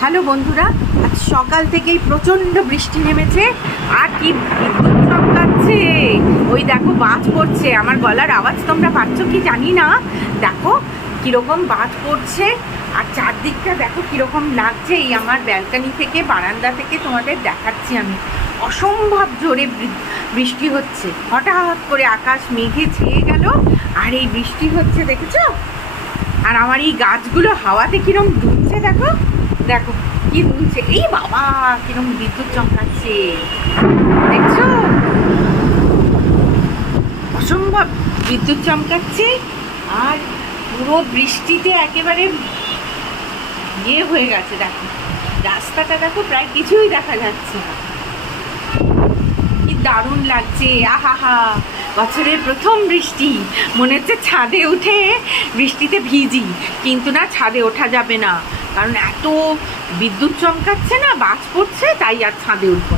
Hello বন্ধুরা, আজ সকাল থেকেই প্রচণ্ড বৃষ্টি নেমেছে আর কি বিদ্যুৎ চমকাচ্ছে। ওই দেখো বাজ পড়ছে, আমার গলার আওয়াজ তোমরা পাচ্ছ কি জানি না। দেখো কীরকম বাজ পড়ছে আর চারদিকটা দেখো কীরকম লাগছে। এই আমার ব্যালকনি থেকে বারান্দা থেকে তোমাদের দেখাচ্ছি আমি। অসম্ভব জোরে বৃষ্টি হচ্ছে, হঠাৎ করে আকাশ মেঘে ছেয়ে গেল আর এই বৃষ্টি হচ্ছে, দেখেছো? আর আমার এই গাছগুলো হাওয়াতে কিরম দুলছে, দেখো দেখো কি দুলছে। এই বাবা কিরম বিদ্যুৎ চমকাচ্ছে, দেখছো? অসম্ভব বিদ্যুৎ চমকাচ্ছে আর পুরো বৃষ্টিতে একেবারে ইয়ে হয়ে গেছে। দেখো রাস্তাটা দেখো, প্রায় কিছুই দেখা যাচ্ছে না। কি দারুণ লাগছে, আহা! বছরের প্রথম বৃষ্টি, মনে হচ্ছে ছাদে উঠে বৃষ্টিতে ভিজি, কিন্তু না, ছাদে ওঠা যাবে না, কারণ এত বিদ্যুৎ চমকাচ্ছে না, বাজ পড়ছে, তাই আর ছাদে উঠবো।